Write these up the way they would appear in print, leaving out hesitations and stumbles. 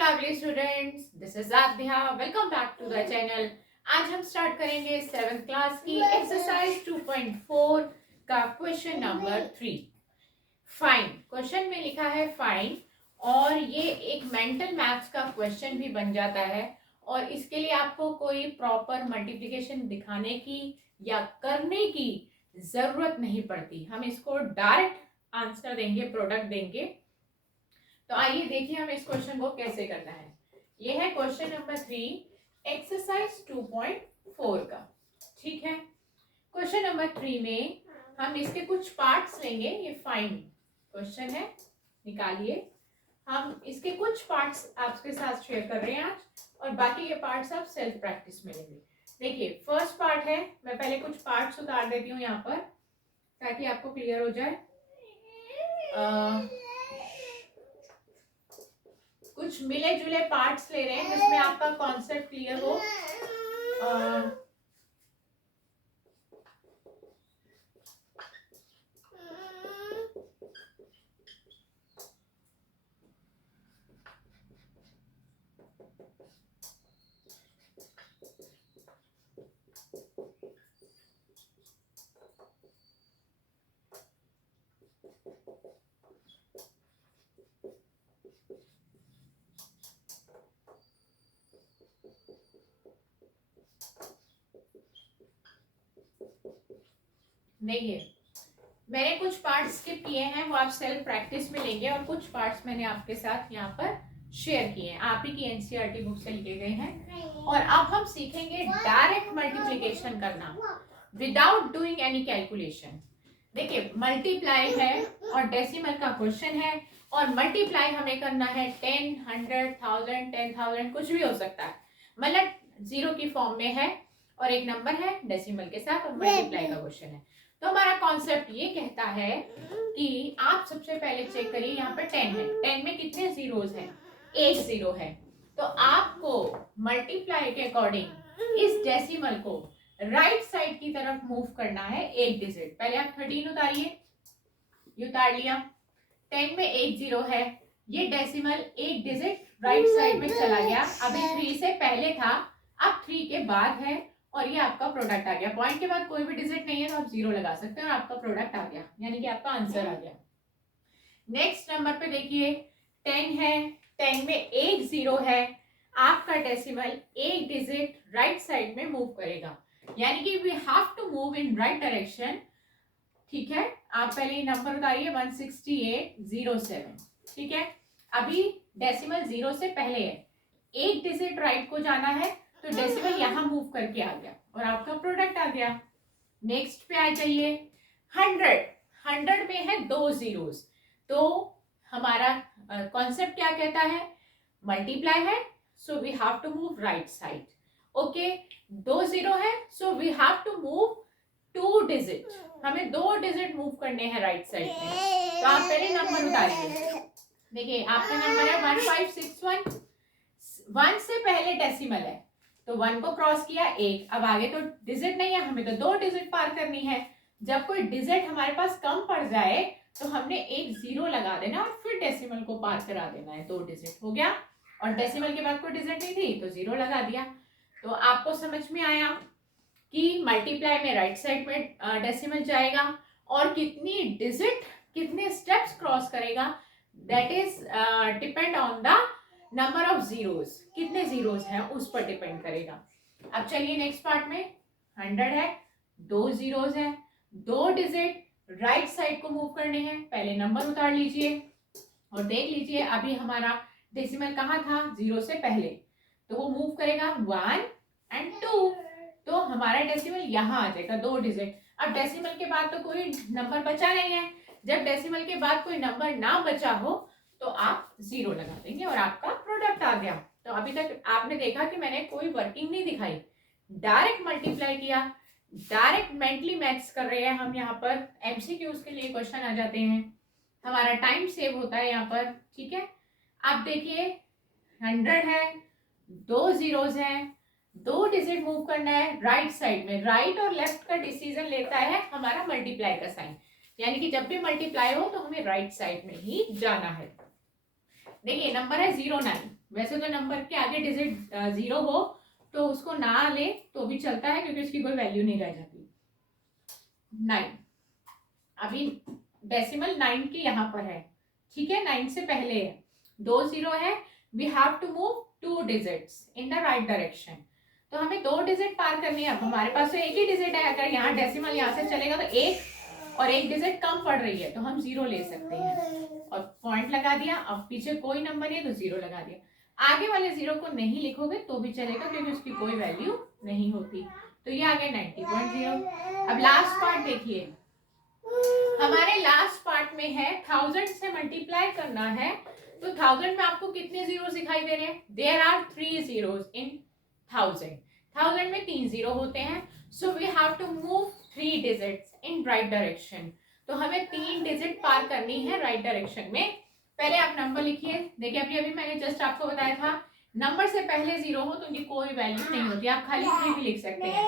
lovely students, this is Adhya. Welcome back to the channel. आज हम start करेंगे 7th class की exercise 2.4 का क्वेश्चन नंबर 3. फाइंड, क्वेश्चन में लिखा है फाइंड और ये एक मेंटल मैथ्स का क्वेश्चन भी बन जाता है और इसके लिए आपको कोई प्रॉपर मल्टीप्लिकेशन दिखाने की या करने की जरूरत नहीं पड़ती. हम इसको डायरेक्ट आंसर देंगे, प्रोडक्ट देंगे. तो आइए देखिए हम इस क्वेश्चन को कैसे करना है. ये है क्वेश्चन नंबर 3 एक्सरसाइज 2.4 का. ठीक है, क्वेश्चन नंबर 3 में हम इसके कुछ पार्ट्स लेंगे. ये फाइंड क्वेश्चन है, निकालिए. हम इसके कुछ पार्ट्स आपके साथ शेयर कर रहे हैं आज और बाकी के पार्ट्स आप सेल्फ प्रैक्टिस में लेंगे. देखिए फर्स्ट पार्ट है, मैं पहले कुछ पार्ट्स उतार देती हूँ यहाँ पर ताकि आपको क्लियर हो जाए. कुछ मिले जुले पार्ट्स ले रहे हैं जिसमें आपका कॉन्सेप्ट क्लियर हो. देखिए मैंने कुछ पार्ट्स स्किप किए हैं, वो आप सेल्फ प्रैक्टिस में लेंगे और कुछ पार्ट्स मैंने आपके साथ यहाँ पर शेयर किए हैं, आप ही की एनसीईआरटी बुक से लिखे गए हैं. और अब हम सीखेंगे डायरेक्ट मल्टीप्लिकेशन करना विदाउट डूइंग एनी कैलकुलेशन. देखिए मल्टीप्लाई है और डेसिमल का क्वेश्चन है और मल्टीप्लाई हमें करना है 10, 100, 1000, 10,000 कुछ भी हो सकता है, मतलब जीरो की फॉर्म में है और एक नंबर है डेसिमल के साथ और मल्टीप्लाई का क्वेश्चन है. तो हमारा कॉन्सेप्ट ये कहता है कि आप सबसे पहले चेक करिए, यहाँ पे 10 है, 10 में कितने जीरोस हैं, एक जीरो है. तो आपको मल्टीप्लाई के अकॉर्डिंग इस डेसिमल को राइट साइड की तरफ मूव करना है एक डिजिट. पहले आप 13 उतारिए, ये उतार लिया. 10 में एक जीरो है, ये डेसिमल एक डिजिट राइट साइड में चला गया. अभी 3 से पहले था, अब 3 के बाद है और ये आपका प्रोडक्ट आ गया. पॉइंट के बाद कोई भी डिजिट नहीं है तो आप जीरो लगा सकते हैं और आपका प्रोडक्ट आ गया, यानी कि आपका आंसर आ गया. नेक्स्ट नंबर पे देखिए 10 है, 10 में एक जीरो है, आपका डेसिमल एक डिजिट राइट साइड में मूव करेगा, यानी कि we have to move in right direction. ठीक है, आप पहले नंबर उतारिए 16807. ठीक है, अभी डेसिमल जीरो से पहले है, एक डिजिट राइट को जाना है तो डेसिमल यहाँ मूव करके आ गया और आपका प्रोडक्ट आ गया. नेक्स्ट पे आ जाइए 100. 100 में है दो जीरोस, तो हमारा कॉन्सेप्ट क्या कहता है, मल्टीप्लाई है so we have to move right side. Okay, दो जीरो है so we have to move two digit, हमें दो डिजिट मूव करने हैं राइट साइड में. तो आप पहले नंबर उतारिए. देखिए आपका नंबर है 1561. 1 से पहले डेसिमल है तो 1 को क्रॉस किया, एक. अब आगे तो डिजिट नहीं है, हमें तो दो डिजिट पार करनी है. जब कोई डिजिट हमारे पास कम पड़ जाए तो हमने एक जीरो लगा देना और फिर डेसिमल को पार करा देना है. दो डिजिट हो गया और डेसिमल के बाद कोई डिजिट नहीं थी तो जीरो लगा दिया. तो आपको समझ में आया कि मल्टीप्लाई में राइट साइड में डेसिमल जाएगा और कितनी डिजिट कितने स्टेप्स क्रॉस करेगा, that is depend on the number of zeros, कितने जीरोस हैं उस पर डिपेंड करेगा. अब चलिए नेक्स्ट पार्ट में 100 है, दो जीरोस हैं, दो डिजिट राइट साइड को मूव करने हैं. पहले नंबर उतार लीजिए और देख लीजिए अभी हमारा डेसिमल कहाँ था, जीरो से पहले, तो वो मूव करेगा 1 और 2, तो हमारा डेसिमल यहाँ आ जाएगा, दो डिजिट. अब डेसिमल के बाद तो कोई नंबर बचा नहीं है, जब डेसिमल के बाद कोई नंबर ना बचा हो तो आप जीरो लगा देंगे और आपका प्रोडक्ट आ गया. तो अभी तक आपने देखा कि मैंने कोई वर्किंग नहीं दिखाई, डायरेक्ट मल्टीप्लाई किया, डायरेक्ट मेंटली मैथ्स कर रहे हैं हम. यहाँ पर एमसीक्यूज के लिए क्वेश्चन आ जाते हैं, हमारा टाइम सेव होता है यहाँ पर. ठीक है, आप देखिए 100 है, दो जीरोस हैं, दो डिजिट मूव करना है राइट साइड में. राइट और लेफ्ट का डिसीजन लेता है हमारा मल्टीप्लाई का साइन, यानी कि जब भी मल्टीप्लाई हो तो हमें राइट साइड में ही जाना है. देखिए नंबर है 09. वैसे तो नंबर के आगे डिजिट 0 हो तो उसको ना ले तो भी चलता है, क्योंकि उसकी कोई वैल्यू नहीं रह जाती। 9, अभी डेसिमल 9 के यहाँ पर है, ठीक है, 9 से पहले है, 2 0 है, we have to move 2 digits in the right direction. तो हमें 2 डिजिट पार करनी है। अब हमारे पास तो एक ही डिजिट है, अगर यहाँ डेसिमल यहाँ से चलेगा तो 1 और 1 डिजिट कम पड़ रही है तो हम 0 ले सकते हैं, और पॉइंट लगा दिया। अब पीछे कोई नंबर नहीं है तो 0 लगा दिया। आगे वाले 0 को नहीं लिखोगे तो भी चलेगा, क्योंकि उसकी कोई वैल्यू नहीं होती। तो ये आ गया 90.0। अब लास्ट पार्ट देखिए, हमारे लास्ट पार्ट में है 1000 से मल्टीप्लाई करना है। तो 1000 में आपको कितने जीरो दिखाई दे रहे हैं? देयर आर 3 zeros इन 1000। 1000 में 3 जीरो होते हैं, so we have to move 3 digits in right direction. तो हमें 3 डिजिट पार करनी है राइट डायरेक्शन में। पहले आप नंबर लिखिए। देखिए अभी मैंने जस्ट आपको बताया था, नंबर से पहले 0 हो तो उनकी कोई वैल्यू नहीं होती, आप खाली 3 भी लिख सकते हैं।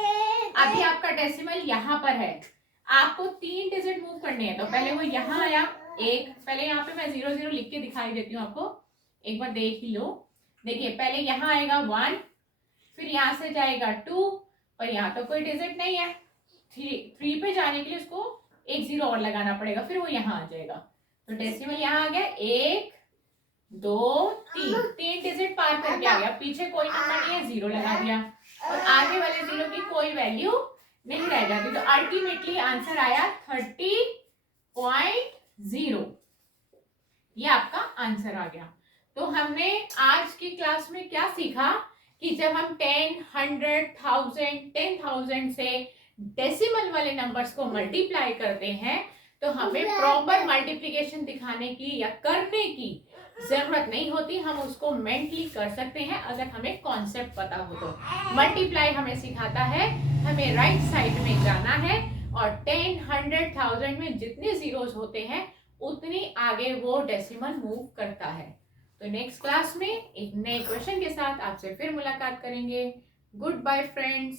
अभी आपका डेसिमल यहाँ पर है, आपको 3 डिजिट मूव करने हैं। तो पहले वो यहाँ आया 1, पहले यहाँ पे मैं 0 0 लिख के दिखाई देती हूँ आपको, एक बार देख ही लो। देखिए पहले यहाँ आएगा 1, फिर यहाँ से जाएगा 2, और यहाँ तो कोई डिजिट नहीं है, 3 पे जाने के लिए उसको 1 0 और लगाना पड़ेगा, फिर वो यहाँ आ जाएगा। तो डेसिमल यहाँ आ गया 1 2 3 डिजिट पार करके आ गया। पीछे कोई नंबर नहीं है, 0 लगा दिया, और आगे वाले 0 की कोई वैल्यू नहीं रह जाती। तो अल्टीमेटली आंसर आया 30.0। ये आपका आंसर आ गया। तो हमने आज की क्लास में क्या सीखा कि जब हम 10, 100, 1000, 10,000 से डेसिमल वाले नंबर्स को मल्टीप्लाई करते हैं तो हमें प्रॉपर मल्टीप्लिकेशन दिखाने की या करने की जरूरत नहीं होती, हम उसको मेंटली कर सकते हैं अगर हमें कॉन्सेप्ट पता हो तो। मल्टीप्लाई हमें सिखाता है हमें राइट साइड में जाना है, और 10, 100, 1000 में जितने जीरोस होते हैं उतनी आगे वो डेसिमल मूव करता है। तो नेक्स्ट क्लास में एक नए क्वेश्चन के साथ आपसे फिर मुलाकात करेंगे। Goodbye friends.